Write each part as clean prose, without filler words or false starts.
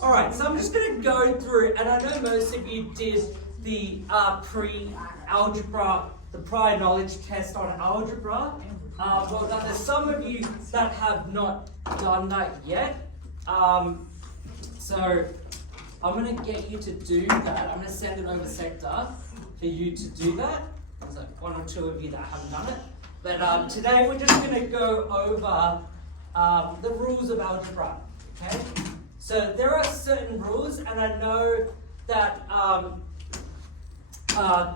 Alright, so I'm just going to go through, and I know most of you did the pre-algebra, the prior knowledge test on algebra. Well done. There's some of you that have not done that yet. So I'm going to get you to do that. I'm going to send it over sector for you to do that. There's like one or two of you that haven't done it. But today we're just going to go over the rules of algebra. Okay? So there are certain rules, and I know that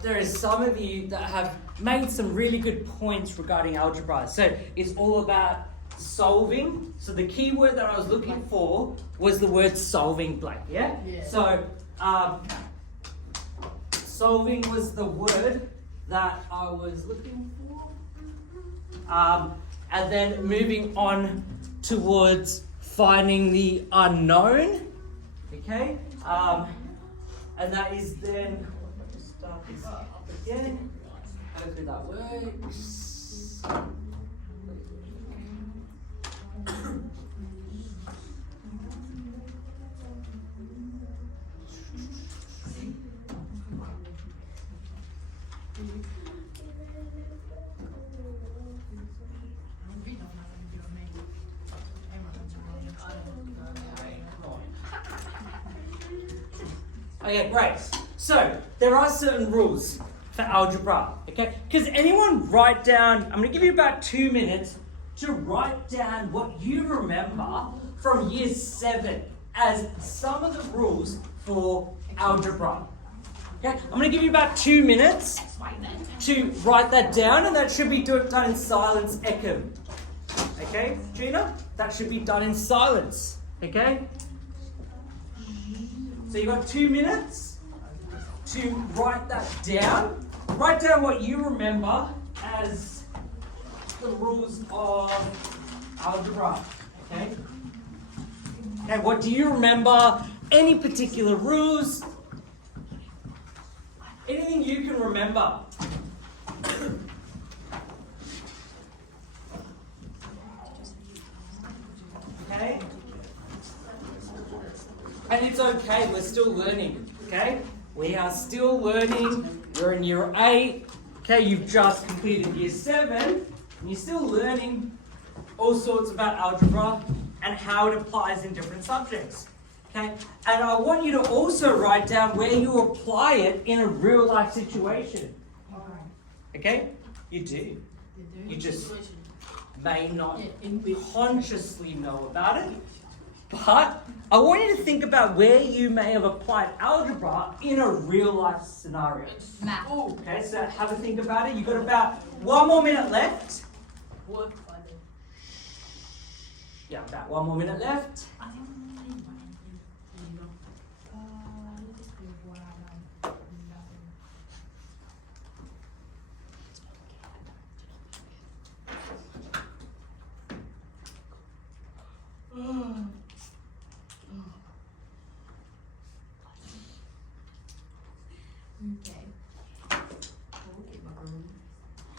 there is some of you that have made some really good points regarding algebra. So it's all about solving. So the key word that I was looking for was the word solving, Blake. Yeah? So solving was the word that I was looking for. And then moving on towards finding the unknown. Okay? And that is then, just start this up again. Hopefully that works. Okay, great. So there are certain rules for algebra, okay? Because anyone write down, I'm going to give you about 2 minutes to write down what you remember from year 7 as some of the rules for algebra. Okay, I'm going to give you about 2 minutes to write that down, and that should be done in silence, Ekim. Okay, Gina? That should be done in silence, okay? So you've got 2 minutes to write that down. Write down what you remember as the rules of algebra. Okay? Okay, what do you remember? Any particular rules? Anything you can remember? Okay? And it's okay, we're still learning, okay? We are still learning. You're in year 8, okay? You've just completed year 7, and you're still learning all sorts about algebra and how it applies in different subjects, okay? And I want you to also write down where you apply it in a real life situation, okay? You do. You just may not consciously know about it. But I want you to think about where you may have applied algebra in a real life scenario. Math. Okay, so have a think about it. You've got about 1 more minute left. Yeah, about 1 more minute left.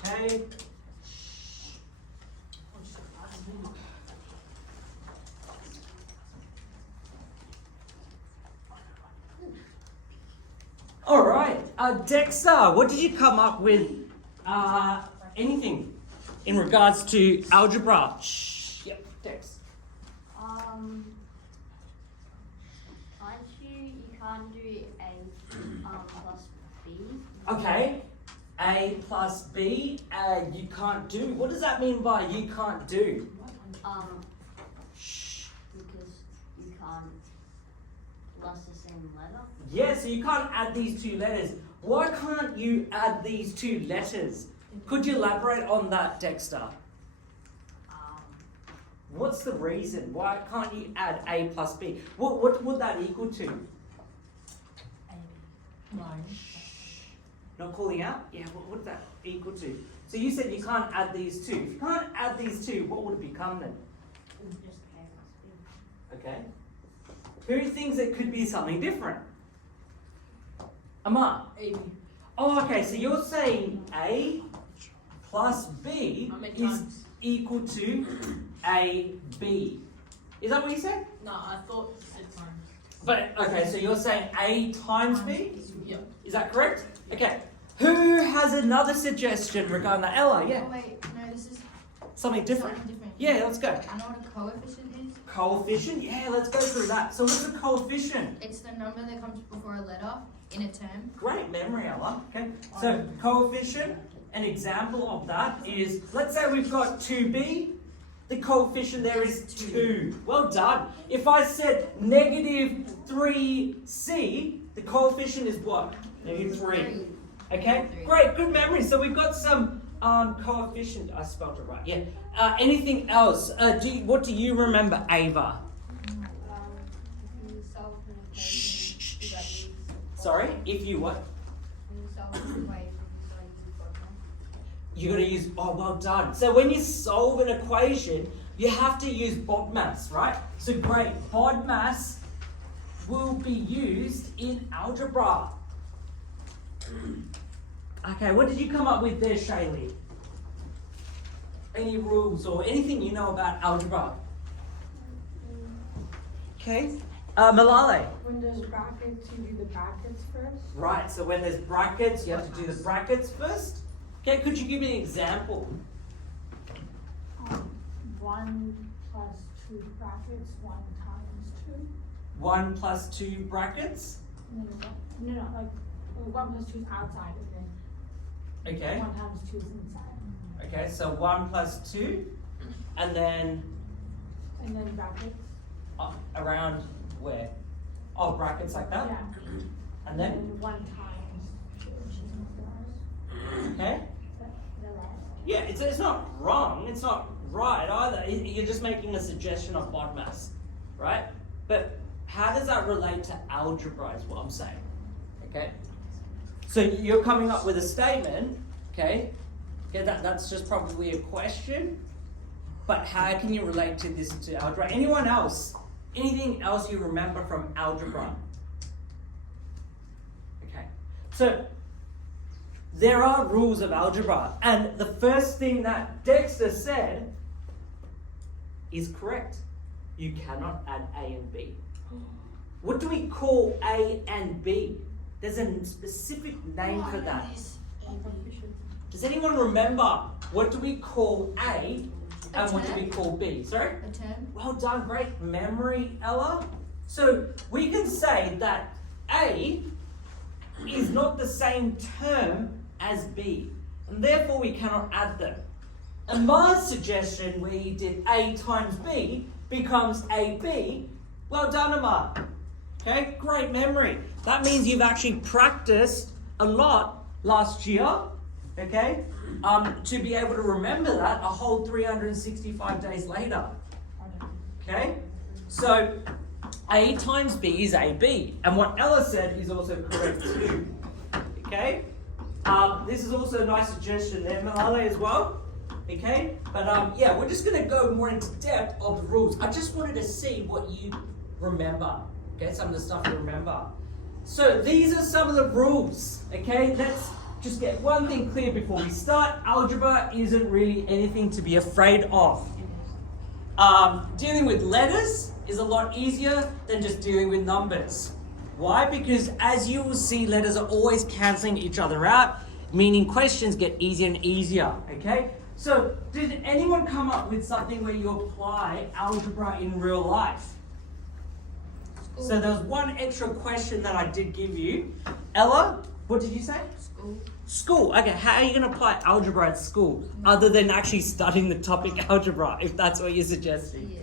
Okay. All right, Dexter, what did you come up with? Anything in regards to algebra? Yep, Dex. You can't do A plus B. Okay, A plus B, you can't do. What does that mean by you can't do? Because you can't plus the same letter. Yeah, so you can't add these 2 letters. Why can't you add these 2 letters? Could you elaborate on that, Dexter? What's the reason? Why can't you add A plus B? What would that equal to? No. Not calling out? Yeah, what would that equal to? So you said you can't add these 2. If you can't add these 2, what would it become then? Just A plus B. Okay. Who thinks it could be something different? Amar? A. Oh, okay, so you're saying A plus B is equal to AB. Is that what you said? No, I thought you said times. But, okay, so you're saying A times B? Yep. Is that correct? Okay. Who has another suggestion regarding that? Ella, yeah. Oh wait, no, this is Something different. something different. Yeah, let's go. I know what a coefficient is. Coefficient? Yeah, let's go through that. So what's a coefficient? It's the number that comes before a letter in a term. Great memory, Ella. Okay. So coefficient, an example of that is, let's say we've got 2b. The coefficient there is 2. Well done. If I said negative 3c, the coefficient is what? Negative 3. Okay, great, good memory. So we've got some coefficient. I spelled it right. Yeah. Anything else? What do you remember, Ava? If you solve an equation, you gotta use Sorry, if you what? when you solve an equation, you gotta use formula. You got to use. Oh, well done. So when you solve an equation, you have to use BODMAS, right? So great, BODMAS will be used in algebra. Okay, what did you come up with there, Shaylee? Any rules or anything you know about algebra? Okay, Malale. When there's brackets, you do the brackets first. Right, so when there's brackets, you have to do the brackets first. Okay, could you give me an example? 1 plus 2 brackets, 1 times 2. 1 plus 2 brackets. No, like 1 plus 2 is outside, and then Okay. 1 times 2 is inside. Okay, so 1 plus 2, and then And then brackets. around where? Oh, brackets like that? Yeah. And then, 1 times 2, which is okay? the rest. Yeah, it's not wrong, it's not right either. You're just making a suggestion of BODMAS, right? But how does that relate to algebra is what I'm saying, okay? So you're coming up with a statement, okay? Okay, that's just probably a question, but how can you relate to this to algebra? Anyone else? Anything else you remember from algebra? Okay, so there are rules of algebra, and the first thing that Dexter said is correct. You cannot add A and B. What do we call A and B? There's a specific name for that. Does anyone remember what do we call A and what do we call B? Sorry? A term. Well done, great memory, Ella. So we can say that A is not the same term as B, and therefore we cannot add them. And my suggestion where you did A times B becomes AB. Well done, Amar. Okay, great memory. That means you've actually practiced a lot last year, okay, to be able to remember that a whole 365 days later. Okay, so A times B is AB, and what Ella said is also correct too. Okay, this is also a nice suggestion there, Malale, as well. Okay, but yeah, we're just going to go more into depth of the rules. I just wanted to see what you remember. Okay, some of the stuff you remember. So these are some of the rules. Okay, let's just get one thing clear before we start. Algebra isn't really anything to be afraid of. Dealing with letters is a lot easier than just dealing with numbers. Why? Because as you will see, letters are always cancelling each other out, meaning questions get easier and easier. Okay, so did anyone come up with something where you apply algebra in real life? So there was one extra question that I did give you. Ella, what did you say? School. School. Okay, how are you going to apply algebra at school other than actually studying the topic algebra, if that's what you're suggesting? Yeah.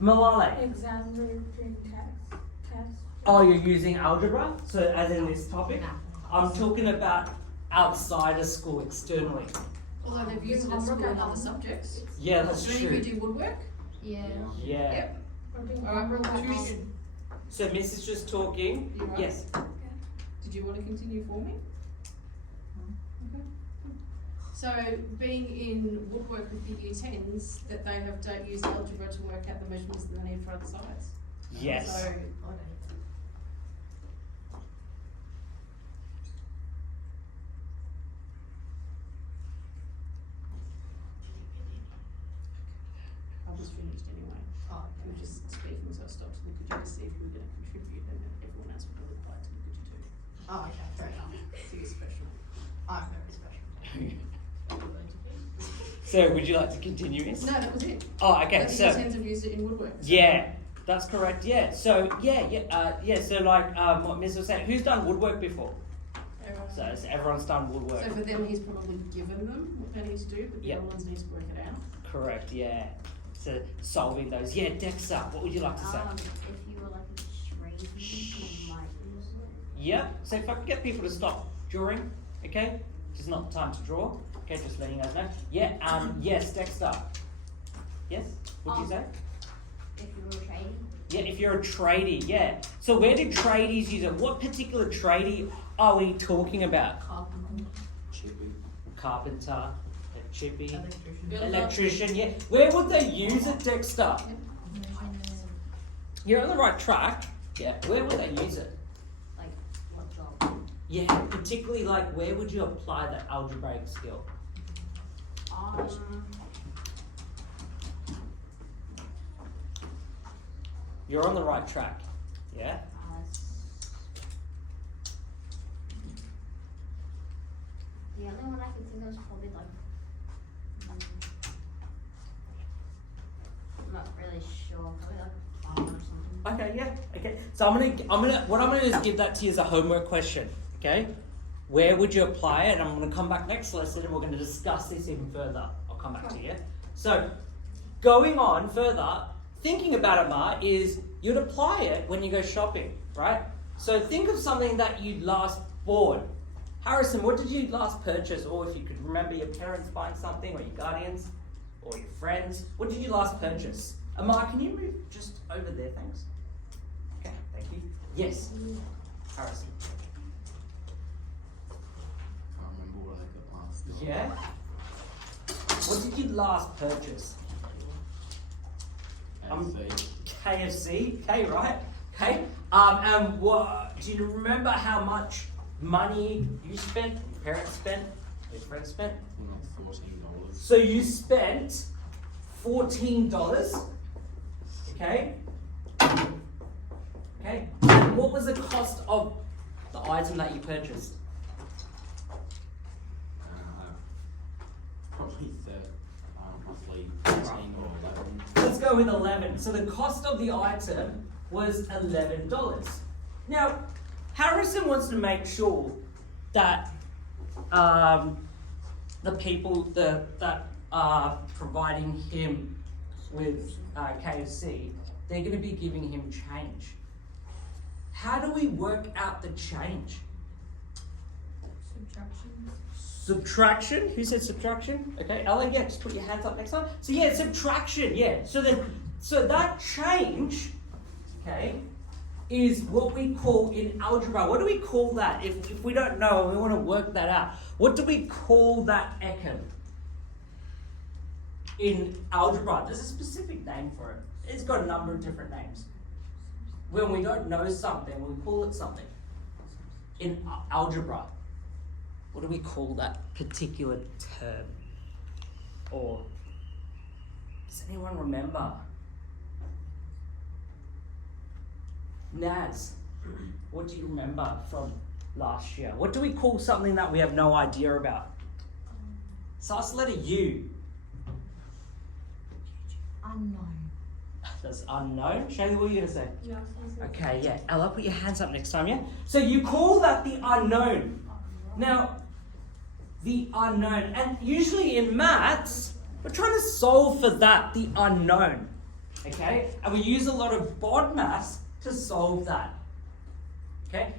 Malale. Exams are during tests. Oh, you're using algebra? So as in this topic? I'm talking about outside of school, externally. Although they've used it at school in other subjects. Yeah, that's Do any of you true. do woodwork? Yeah. Yeah. Yep. We're doing Alright, homework at home. tuition. So Miss is just talking. You right? Yes. Did you want to continue forming? Okay. So being in woodwork with the year 10s, that they don't use algebra to work out the measurements that they need for other sides. Yes. So I was finished anyway. Oh, you were just speaking, so I stopped to look at you to see if you were going to contribute, and Oh, okay, fair enough. Too special. I'm very special. So would you like to continue, Miss? No, that was it. Oh, okay. But the So tens have used it in woodwork. So. yeah, that's correct. Yeah. So So like what Miss was saying, who's done woodwork before? So everyone's done woodwork. So for them, he's probably given them what they need to do, but the Yep. other ones need to work it out. Correct. Yeah. So solving those. Yeah, Dexter. What would you like to say? If you were like a tradie, you might use it. Yeah. So if I could get people to stop drawing, okay? It's not the time to draw. Okay, just letting you guys know. Yeah. Yes, Dexter. Yes. What'd you say? If you were a tradie. Yeah, if you're a tradie, yeah. So where do tradies use it? What particular tradie are we talking about? Carpenter, a chippy, electrician, yeah. Where would they use it, Dexter? You're on the right track. Yeah. Where would they use it? Like, what job? Yeah, particularly like where would you apply that algebraic skill? You're on the right track. Yeah? The only one I can think of is probably like. I'm not really sure. Probably like a farm or something. Okay, yeah, okay. So what I'm gonna do is give that to you as a homework question, okay? Where would you apply it? And I'm gonna come back next lesson and we're gonna discuss this even further. I'll come back to you. So, going on further, thinking about it, Ma, is you'd apply it when you go shopping, right? So think of something that you last bought. Harrison, what did you last purchase? Or if you could remember your parents buying something, or your guardians, or your friends, what did you last purchase? Amar, can you move just over there, thanks? Okay, thank you. Yes, Harrison. Can't remember what I got last. Yeah? What did you last purchase? KFC, okay, right? Okay. And what do you remember how much money you spent, your parents spent, your friends spent? $14. So you spent $14. Okay. Okay. And what was the cost of the item that you purchased? Probably roughly 13 or 11. Let's go with 11. So the cost of the item was $11. Now, Harrison wants to make sure that the people that are providing him with KFC, they're going to be giving him change. How do we work out the change? Subtraction? Who said subtraction? Okay, Ella, yeah, just put your hands up next time. So yeah, subtraction, yeah. So that change, okay, is what we call in algebra. What do we call that? If we don't know and we want to work that out, what do we call that echem? In algebra, there's a specific name for it. It's got a number of different names. When we don't know something, we call it something. In algebra, what do we call that particular term? Or does anyone remember? Naz, what do you remember from last year? What do we call something that we have no idea about? Starts with the letter U. Unknown. That's unknown. Shaylee, what are you going to say? Yeah, Okay, yeah. Ella, put your hands up next time, yeah? So you call that the unknown. Now, the unknown. And usually in maths, we're trying to solve for that, the unknown. Okay? And we use a lot of bod maths to solve that. Okay?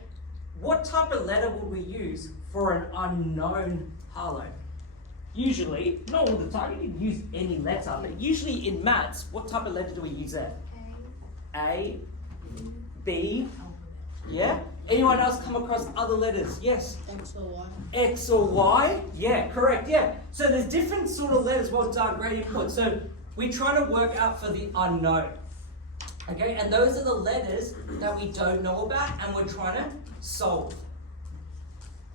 What type of letter would we use for an unknown Harlow? Usually, not all the time, you can use any letter, but usually in maths, what type of letter do we use there? A, B, yeah? Anyone else come across other letters? Yes? X or Y. X or Y? Yeah, correct, yeah. So there's different sort of letters. Well done, great input. So we're trying to work out for the unknown. Okay, and those are the letters that we don't know about and we're trying to solve.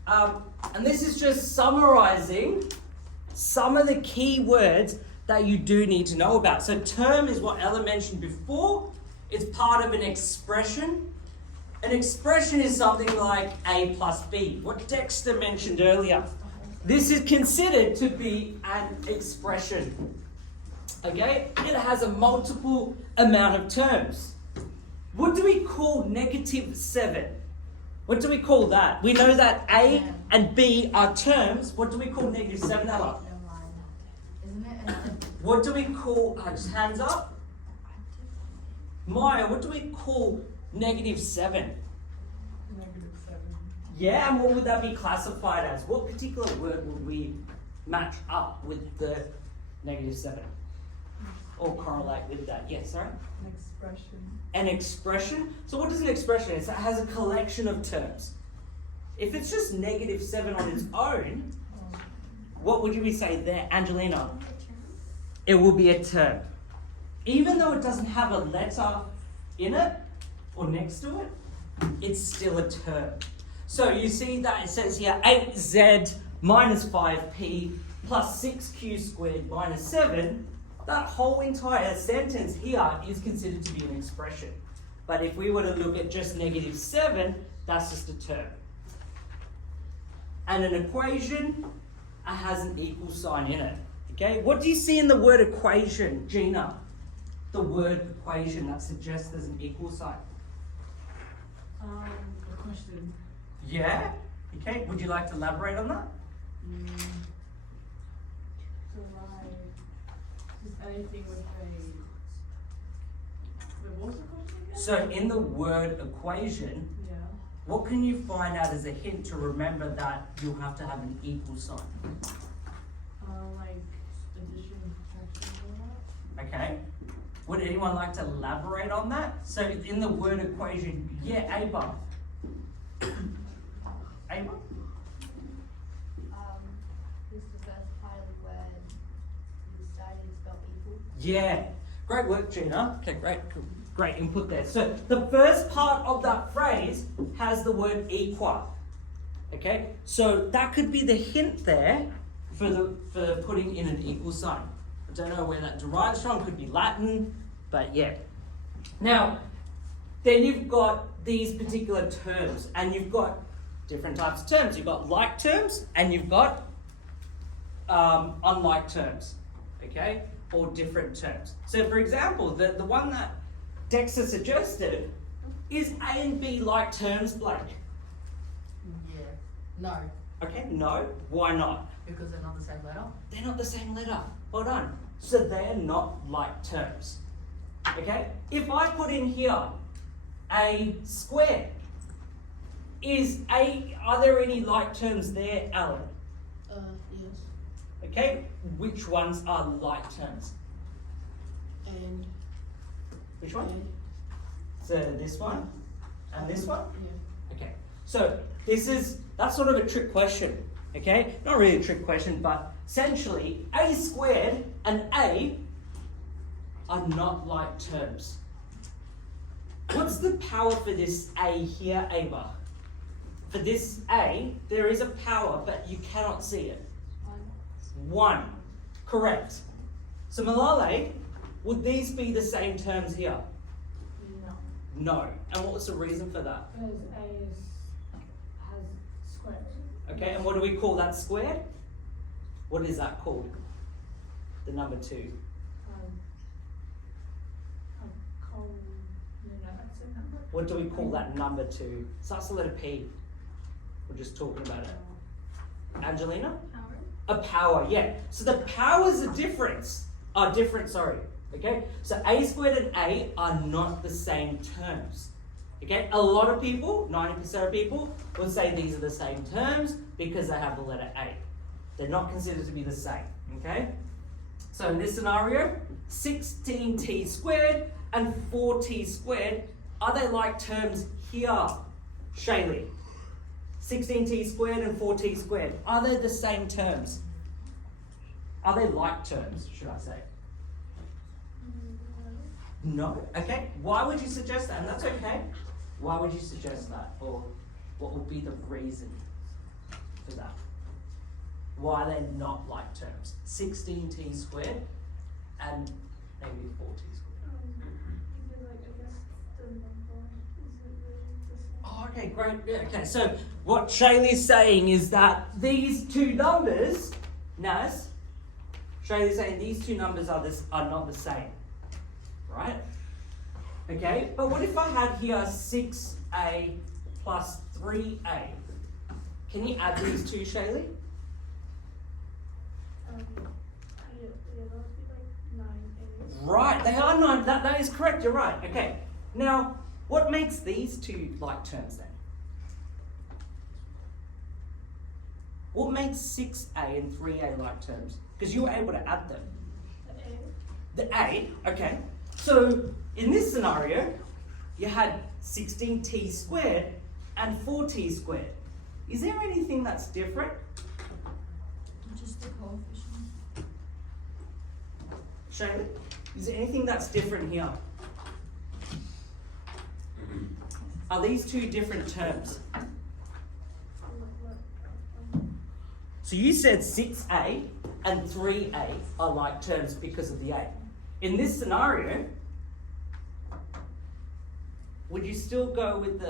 And this is just summarizing some of the key words that you do need to know about. So term is what Ella mentioned before. It's part of an expression. An expression is something like A plus B, what Dexter mentioned earlier. This is considered to be an expression. Okay? It has a multiple amount of terms. What do we call -7? What do we call that? We know that A and B are terms. What do we call -7, Ella? Isn't it another? What do we call, just hands up? Maya, what do we call -7? Yeah, and what would that be classified as? What particular word would we match up with the -7? Or correlate with that? Yes, sorry? An expression. An expression? So what is an expression? It has a collection of terms. If it's just -7 on its own, what would we say there, Angelina? It will be a term. Even though it doesn't have a letter in it or next to it, it's still a term. So you see that it says here 8z minus 5p plus 6q squared minus 7. That whole entire sentence here is considered to be an expression. But if we were to look at just -7, that's just a term. And an equation has an equal sign in it. Okay, what do you see in the word equation, Gina? The word equation that suggests there's an equal sign. A question. Yeah? Okay, would you like to elaborate on that? So like, is anything with what was the question again? So in the word equation, Yeah. what can you find out as a hint to remember that you'll have to have an equal sign? Like addition, subtraction, all that. Okay? Would anyone like to elaborate on that? So in the word equation, yeah, Ava. Ava? This is the first part of the word you decided to spell equal. Yeah. Great work, Gina. Okay, great input there. So the first part of that phrase has the word equal. Okay? So that could be the hint there for putting in an equal sign. I don't know where that derives from, could be Latin, but yeah. Now, then you've got these particular terms, and you've got different types of terms. You've got like terms, and you've got unlike terms, okay? Or different terms. So for example, the one that Dexter suggested is A and B like terms blank. Yeah. No, Okay, no, why not? because they're not the same letter. They're not the same letter. Hold on. So they're not like terms. Okay? If I put in here A squared, are there any like terms there, Alan? Yes. Okay? Which ones are like terms? And. Which one? So this one and this one? Yeah. Okay. So that's sort of a trick question. Okay? Not really a trick question, but essentially A squared and A are not like terms. What's the power for this A here, Ava? For this A, there is a power, but you cannot see it. 1. Correct. So Malale, would these be the same terms here? No. No. And what was the reason for that? Because A has squared. Okay, and what do we call that squared? What is that called? The number 2. That's a number. What do we call that number 2? Starts with the letter P. We're just talking about it. Angelina? A power, yeah. So the powers are different, sorry. Okay? So A squared and A are not the same terms. Okay? A lot of people, 90% of people, will say these are the same terms because they have the letter A. They're not considered to be the same. Okay? So in this scenario, 16t squared and 4t squared, are they like terms here, Shaylee? 16t squared and 4t squared, are they the same terms? Are they like terms, should I say? No. Okay. Why would you suggest that? And that's okay. Why would you suggest that? Or what would be the reason for that? Why are they not like terms? 16t squared and maybe 4t squared. Because I guess the number isn't really the Okay, great. Yeah, okay, so what Shaylee's saying is that these two numbers, Naz, Shaylee's saying these two numbers are not the same, right? Okay, but what if I had here 6a plus 3a? Can you add these two, Shaylee? Yeah, those be like 9 Right, they are 9. That is correct, you're right. Okay, now what makes these two like terms then? What makes 6a and 3a like terms? Because you were able to add them. The a, okay. So in this scenario, you had 16t squared and 4t squared. Is there anything that's different? Just the coefficient. Shaylee, is there anything that's different here? Are these two different terms? So you said 6a and 3a are like terms because of the a. In this scenario, would you still go with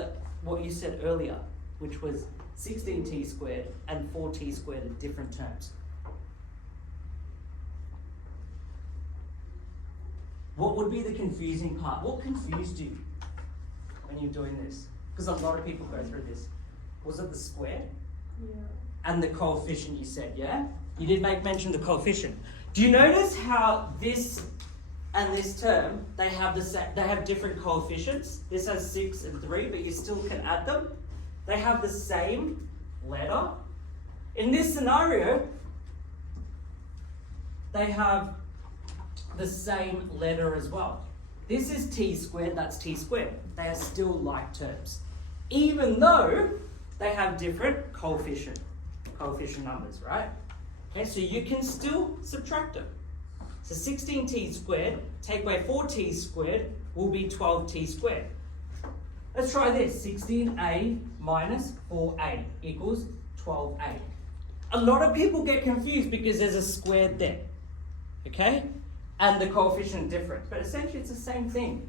what you said earlier, which was 16t squared and 4t squared are different terms? What would be the confusing part? What confused you when you're doing this? Because a lot of people go through this. Was it the square? Yeah. And the coefficient you said, yeah? You did make mention of the coefficient. Do you notice how this and this term, they have different coefficients? This has 6 and 3, but you still can add them. They have the same letter. In this scenario, they have the same letter as well. This is t squared, that's t squared. They are still like terms, even though they have different coefficient numbers, right? Okay, so you can still subtract them. So 16t squared, take away 4t squared, will be 12t squared. Let's try this. 16a minus 4a equals 12a. A lot of people get confused because there's a squared there, okay? And the coefficient different, but essentially it's the same thing.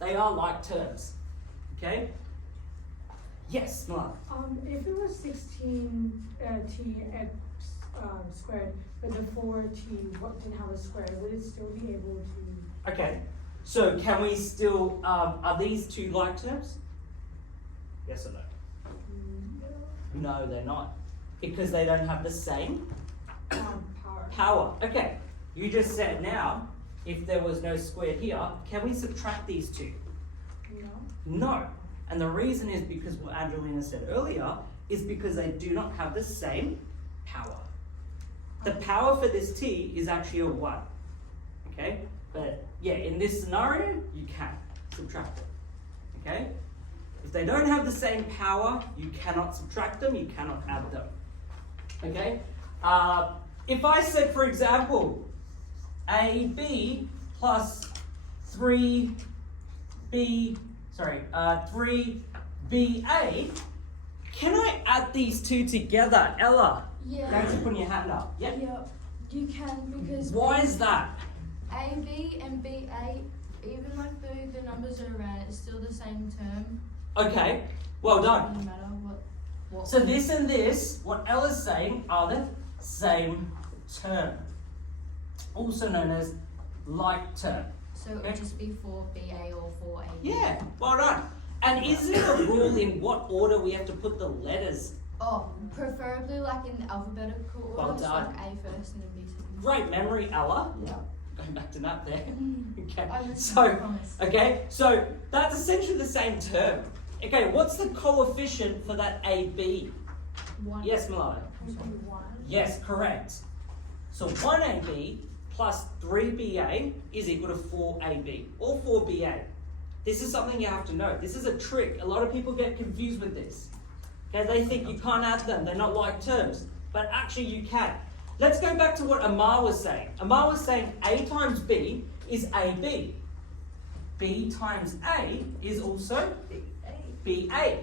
They are like terms, okay? Yes, Mark. If it was 16 t x squared, but the 4t didn't have a square, would it still be able to? Okay, so can we still, are these two like terms? Yes or no? No, they're not. Because they don't have the same power. Okay, you just said now, if there was no squared here, can we subtract these two? No. No. And the reason is because what Angelina said earlier is because they do not have the same power. The power for this t is actually a 1. Okay? But yeah, in this scenario, you can subtract it. Okay? If they don't have the same power, you cannot subtract them, you cannot add them. Okay? If I said, for example, AB plus 3BA, can I add these two together? Ella, Yeah. thanks for putting your hand up. Yeah. Yeah, you can because Why is that? AB and BA, even like the numbers are around, it's still the same term. Okay, well done. Doesn't matter what. So this and this, what Ella's saying, are the same term, also known as like term. So it would just be 4BA or 4AB. Yeah, well done. And is there a rule in what order we have to put the letters? Oh, preferably like in alphabetical order, Well so done. like A first and then B second. Great memory, Ella. Yeah. Going back to that there. Okay, I listened, I so promise. okay, so that's essentially the same term. Okay, what's the coefficient for that AB? 1. Yes, Malala. Yes, correct. So 1AB plus 3BA is equal to 4AB or 4BA. This is something you have to know. This is a trick. A lot of people get confused with this. Okay, they think you can't add them. They're not like terms. But actually you can. Let's go back to what Amar was saying. Amar was saying A times B is AB. B times A is also BA.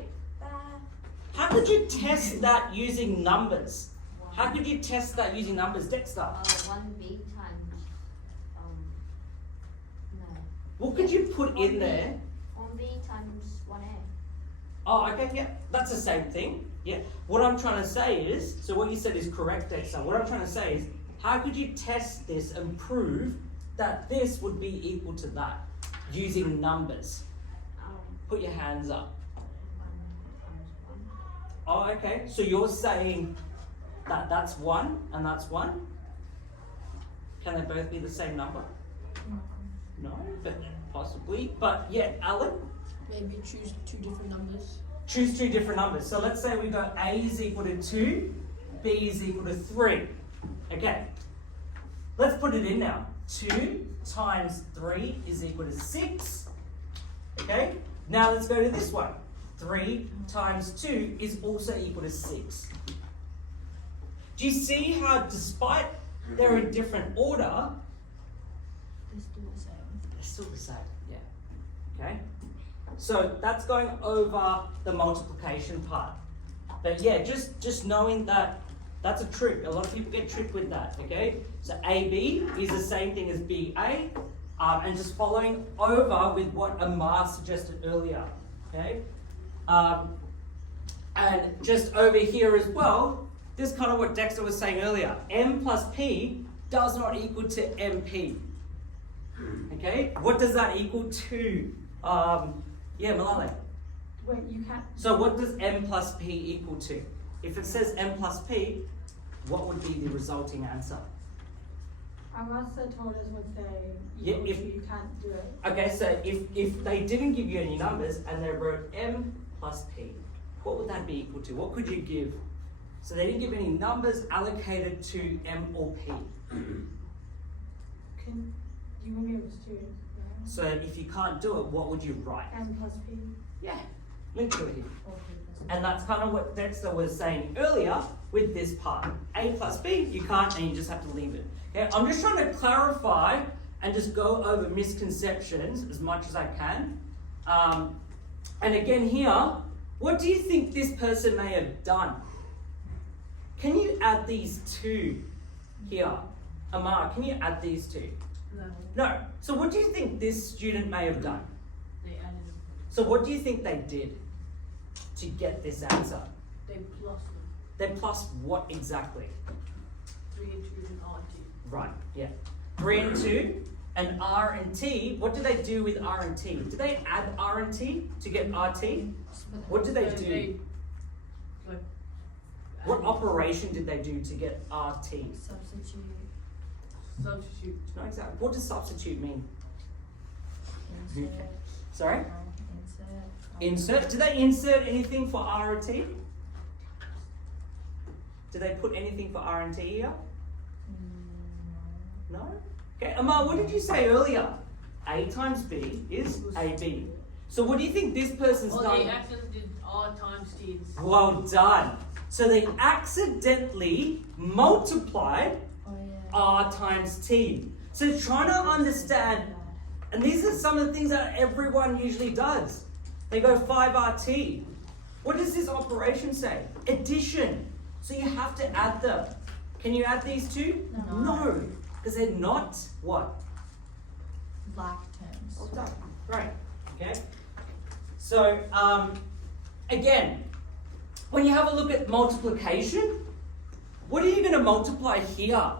How could you test that using numbers? How could you test that using numbers, Dexter? 1B times, no. What could you put in there? 1B times 1A. Oh, okay, yeah, that's the same thing. Yeah. What I'm trying to say is, so what you said is correct, Dexter. What I'm trying to say is, how could you test this and prove that this would be equal to that using numbers? Put your hands up. Oh, okay. So you're saying that that's 1 and that's 1? Can they both be the same number? No, but possibly. But yeah, Alan? Maybe choose 2 different numbers. Choose 2 different numbers. So let's say we got A is equal to 2, B is equal to 3. Okay. Let's put it in now. 2 times 3 is equal to 6. Okay. Now let's go to this one. 3 times 2 is also equal to 6. Do you see how despite they're in different order, They're still the same. they're still the same? Yeah. Okay. So that's going over the multiplication part. But yeah, just knowing that that's a trick. A lot of people get tricked with that, okay? So AB is the same thing as BA, and just following over with what Amar suggested earlier, okay? And just over here as well, this is kind of what Dexter was saying earlier. M plus P does not equal to MP, okay? What does that equal to? Yeah, Malale. Wait, you can't. So what does M plus P equal to? If it says M plus P, what would be the resulting answer? Amasa told us what they Yeah, equal if- to, you can't do it. Okay, so if they didn't give you any numbers and they wrote M plus P, what would that be equal to? What could you give? So they didn't give any numbers allocated to M or P. Can you won't be able to do it, right? So if you can't do it, what would you write? M plus P. Yeah, literally. And that's kind of what Dexter was saying earlier with this part. A plus B, you can't, and you just have to leave it. Okay, I'm just trying to clarify and just go over misconceptions as much as I can. And again here, what do you think this person may have done? Can you add these 2 here? Amar, can you add these 2? No, No. So what do you think this student may have done? they added, So what do you think they did to get this answer? they plus them. They plus what exactly? 3 and 2 and R2. Right, yeah. 3 and 2 and R and T. What do they do with R and T? Do they add R and T to get RT? What do they So do? like, What added- operation did they do to get RT? Substitute. Substitute. Not exactly. What does substitute mean? Insert. Sorry? Insert. Insert. Do they insert anything for R and T? Do they put anything for R and T here? No? Okay, Amar, what did you say earlier? A times B is AB. So what do you think this person's Oh, done? they accidentally did R times T. Well done. So they accidentally multiplied Oh yeah. R times T. So trying to understand, and these are some of the things that everyone usually does. They go 5RT. What does this operation say? Addition. So you have to add them. Can you add these 2? No. Because they're not what? Like terms. Well done. Great. Okay. So, again, when you have a look at multiplication, what are you going to multiply here?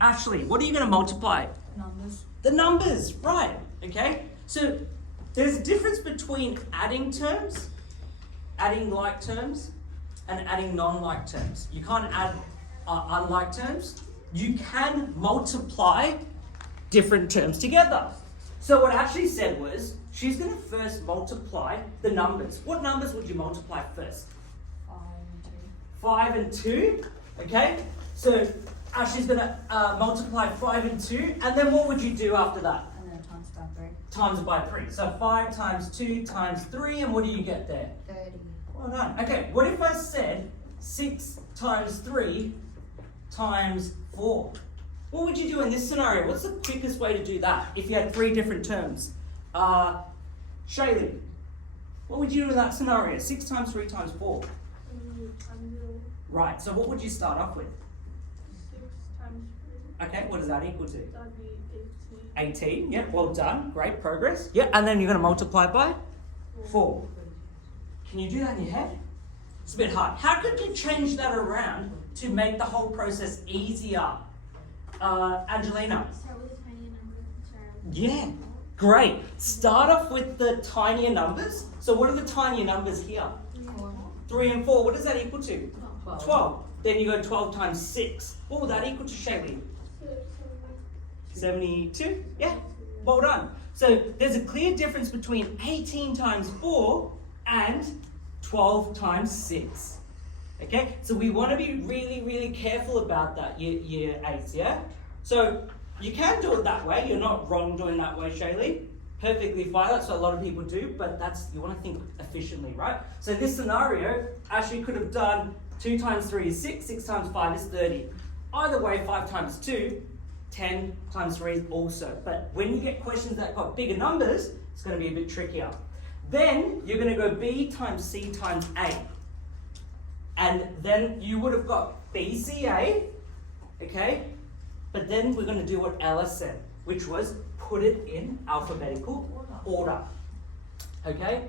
Actually, what are you going to multiply? Numbers. The numbers, right? Okay. So, there's a difference between adding terms, adding like terms, and adding non-like terms. You can't add unlike terms. You can multiply different terms together. So what Ashley said was, she's going to first multiply the numbers. What numbers would you multiply first? 5 and 2, okay? So Ashley's going to multiply 5 and 2, and then what would you do after that? And then times by 3. Times by 3. So 5 times 2 times 3, and what do you get there? 30. Well done. Okay, what if I said 6 times 3 times 4? What would you do in this scenario? What's the quickest way to do that if you had 3 different terms? Shaylin, what would you do in that scenario? 6 times 3 times 4. Right, so what would you start off with? 6 times 3. Okay, what does that equal to? That'd be 18, yeah, well done, great progress. Yeah, and then you're going to multiply by 4. Can you do that in your head? It's a bit hard. How could you change that around to make the whole process easier? Angelina? Start with a tiny number. Sorry. Yeah, great. Start off with the tinier numbers. So what are the tinier numbers here? 3 and 4. What does that equal to? 12. Then you go 12 times 6. What will that equal to, Shailene? 72? Yeah, well done. So there's a clear difference between 18 times 4 and 12 times 6. Okay, so we want to be really, really careful about that, year 8s, yeah? So you can do it that way. You're not wrong doing that way, Shailene. Perfectly fine. That's what a lot of people do, but you want to think efficiently, right? So this scenario actually could have done 2 times 3 is 6, 6 times 5 is 30. Either way, 5 times 2, 10 times 3 is also. But when you get questions that got bigger numbers, it's going to be a bit trickier. Then you're going to go B times C times A. And then you would have got BCA, okay? But then we're going to do what Ella said, which was put it in alphabetical order. Okay?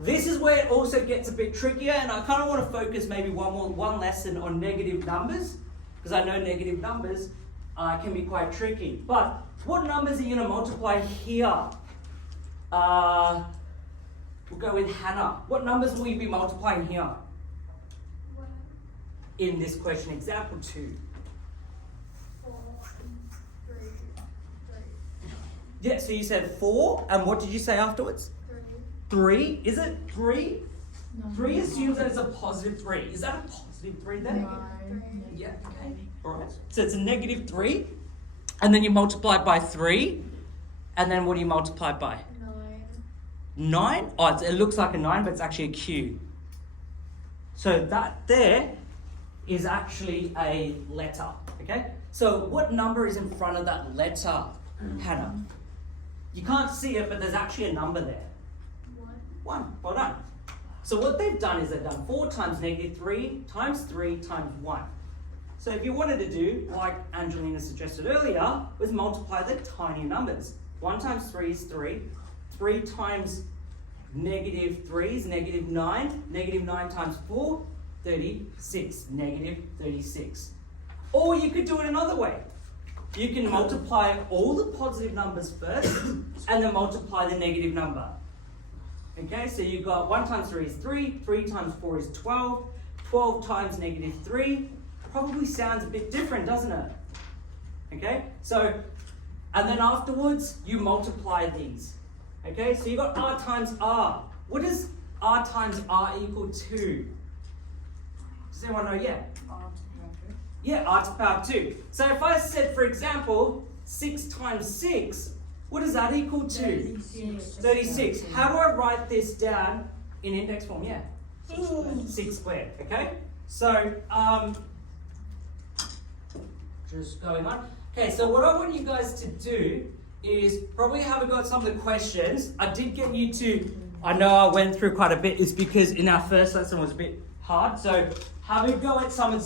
This is where it also gets a bit trickier, and I kind of want to focus maybe one lesson on negative numbers, because I know negative numbers can be quite tricky. But what numbers are you going to multiply here? We'll go with Hannah. What numbers will you be multiplying here? In this question, example 2. 4, 3, 3. Yeah, so you said 4, and what did you say afterwards? 3? Is it 3? No. 3 assumes that it's a positive 3. Is that a positive 3 then? No. Yeah, okay. Alright. So it's a negative 3, and then you multiply by 3, and then what do you multiply by? 9? Oh, it looks like a 9, but it's actually a Q. So that there is actually a letter, okay? So what number is in front of that letter, Hannah? You can't see it, but there's actually a number there. 1. Well done. So what they've done is they've done 4 times negative 3 times 3 times 1. So if you wanted to do, like Angelina suggested earlier, was multiply the tiny numbers. 1 times 3 is 3. 3 times negative 3 is negative 9. Negative 9 times 4, 36. Negative 36. Or you could do it another way. You can multiply all the positive numbers first and then multiply the negative number. Okay, so you've got 1 times 3 is 3. 3 times 4 is 12. 12 times negative 3 probably sounds a bit different, doesn't it? Okay, so, and then afterwards, you multiply these. Okay, so you've got R times R. What does R times R equal to? Does anyone know yet? Yeah, R to the power 2. So if I said, for example, 6 times 6, what does that equal to? 36. How do I write this down in index form? Yeah. 6 squared, okay? So, just going on. Okay, so what I want you guys to do is probably have a go at some of the questions. I did get you to, I know I went through quite a bit, is because in our first lesson it was a bit hard. So have a go at some of the